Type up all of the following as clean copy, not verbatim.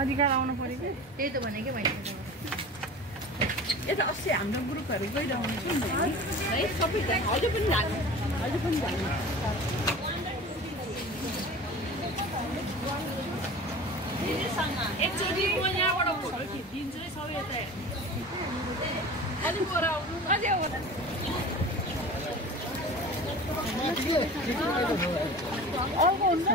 अधिकार आउनु पर्यो कि त्यही त भनेकै मैले यता अस्ति हाम्रो ग्रुपहरू गइरहनु छ नि है सबै अझै पनि जानु एकचोटि म यहाँबाट फोटो खिचिदिन्छु है सबै यता अझै पर आउनु अझै अर्को हुन्छ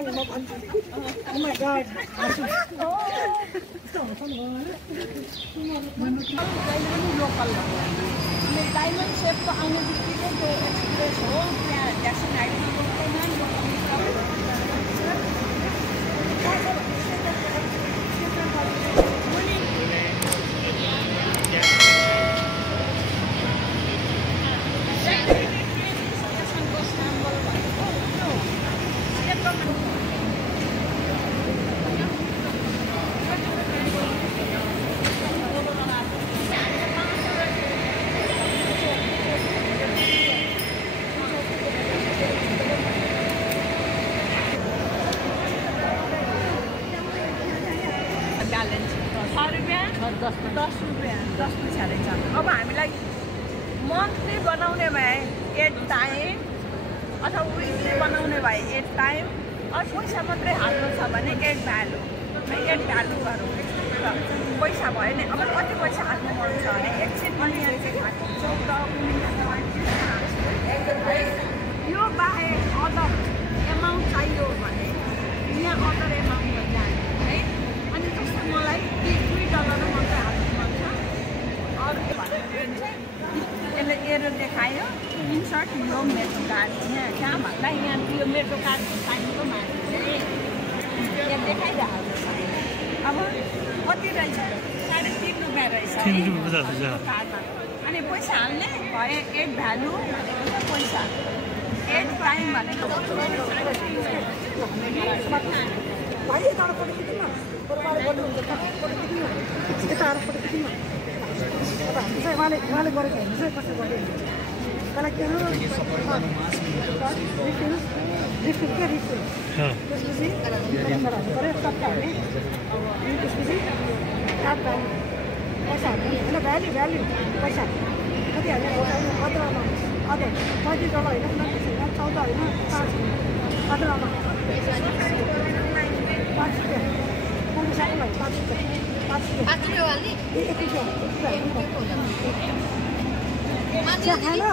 Oh my God! Diamond shape को आने बित्तिकै त्यो एक्सप्रेस हो त्यहाँ ज्याक्सन हाइटमा अब हामीलाई मन्थली बनाउने भए 8 टाइम अथवा विकली बनाउने भए 8 टाइम पैसा मात्रै हाल्नु छ भने 8 भ्यालु गरौँ पैसा भयो नि अब कति पैसा हाल्नु मन छ भने एकछिन पनि यो बाहेक अदर एमाउन्ट चाहियो भने यहाँ अदर एमाउन्ट जाने है अनि जस्तो मलाई $2 मात्रै हाल्नु मन छ अरू यसले एरो देखायो इन्सर्ट यो मेट्रो कार्ड यहाँ कहाँ भन्दा यहाँ यो मेट्रो कार्ड साइनको माथि चाहिँ यहाँ देखाइरहेको छ अब कति रहेछ ₹3.5 रहेछ कार्डमा अनि पैसा हाल्ने भयो 8 भ्यालु भनेको पैसा 8 टाइम भनेको उहाँले गरेको हेर्नु चाहिँ कसो गऱ्यो त्यसलाई के हो रिफिल के रिफिल त्यसपछि नम्बर हाल्नु पऱ्यो सबै हाल्ने अनि त्यसपछि कार्ड हाल्ने पैसा हाल्ने होइन भ्याल्यु पैसा कति हाल्ने अदरमा अदर $35 होइन $14 होइन 5 अदरमा ₹5 पुग्नु सक्नु भयो ₹5 हाल्ने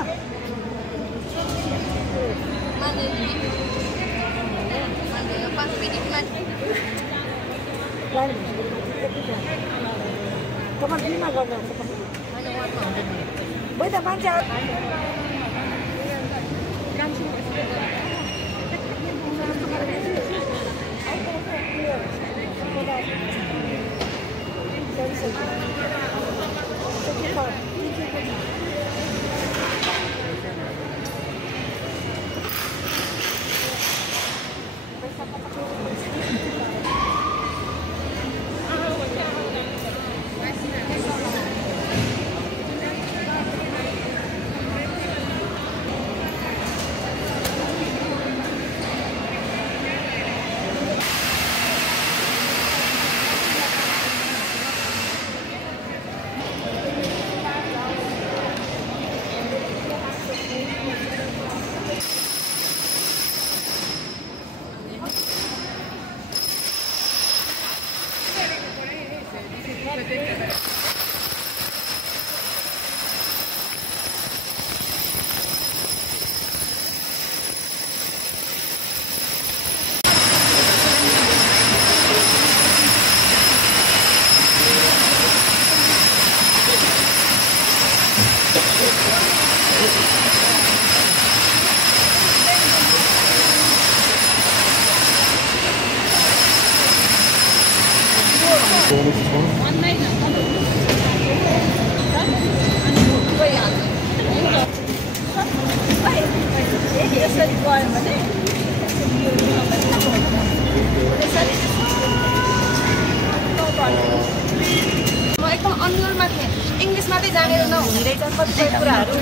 एकदम अन्यलमा थिएँ। इङ्ग्लिस मात्रै जानेर नहुने रहेछ, कतिपय कुराहरू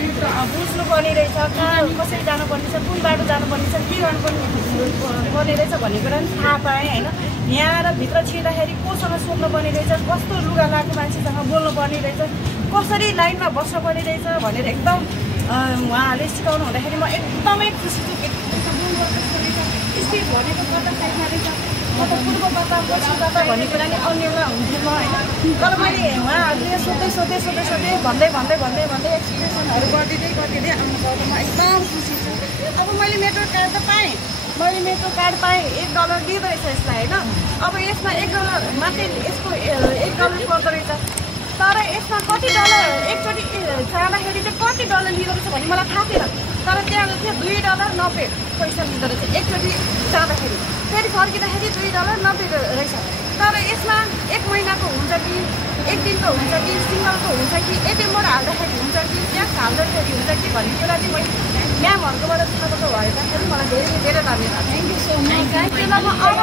बुझ्नुपर्ने रहेछ, कहाँ कसरी जानुपर्ने छ, कुन बाटो जानुपर्ने छ, के गर्नुपर्ने रहेछ भन्ने कुरा पनि थाहा पाएँ होइन। यहाँ आएर भित्र छिर्दाखेरि कोसँग सोध्नुपर्ने रहेछ, कस्तो लुगा लगाएको मान्छेसँग बोल्नुपर्ने रहेछ, कसरी लाइनमा बस्नुपर्ने रहेछ भनेर एकदम उहाँहरूले सिकाउनु हुँदाखेरि म एकदमै खुसी छु। स्टेट भनेको कता साइडमा रहेछ, कता पूर्वबाट पश्चिमबाट भन्ने कुरा नै अन्यमा हुन्थ्यो म होइन। तर मैले उहाँहरूले सोध्दै भन्दै एक्सप्रेसनहरू गरिदिँदै आउनु म एकदम खुसी छु। अब मैले मेट्रो कार्ड त पाएँ, मैले मेट्रो कार्ड पाएँ, $1 दिँदो रहेछ यसलाई होइन। अब यसमा $1 मात्रै, यसको $1 पर्दो रहेछ। तर यसमा कति डलर एकचोटि जाँदाखेरि चाहिँ कति डलर लिँदो रहेछ भन्ने मलाई थाहा थिएन। तर त्यहाँ थियो $2.90 पैसा लिँदो रहेछ एकचोटि जाँदाखेरि। फेरि फर्किँदाखेरि $2.90 रहेछ। तर यसमा 1 महिनाको हुन्छ कि 1 दिनको हुन्छ कि सिङ्गलको हुन्छ कि एटिएमबाट हाल्दाखेरि हुन्छ कि क्यास हाल्दाखेरि हुन्छ कि भन्ने कुरा चाहिँ मैले म्यामहरूकोबाट थाहा भएको भएदाखेरि मलाई धेरै धेरै धन्यवाद। Thank you so much. त्यसलाई म अब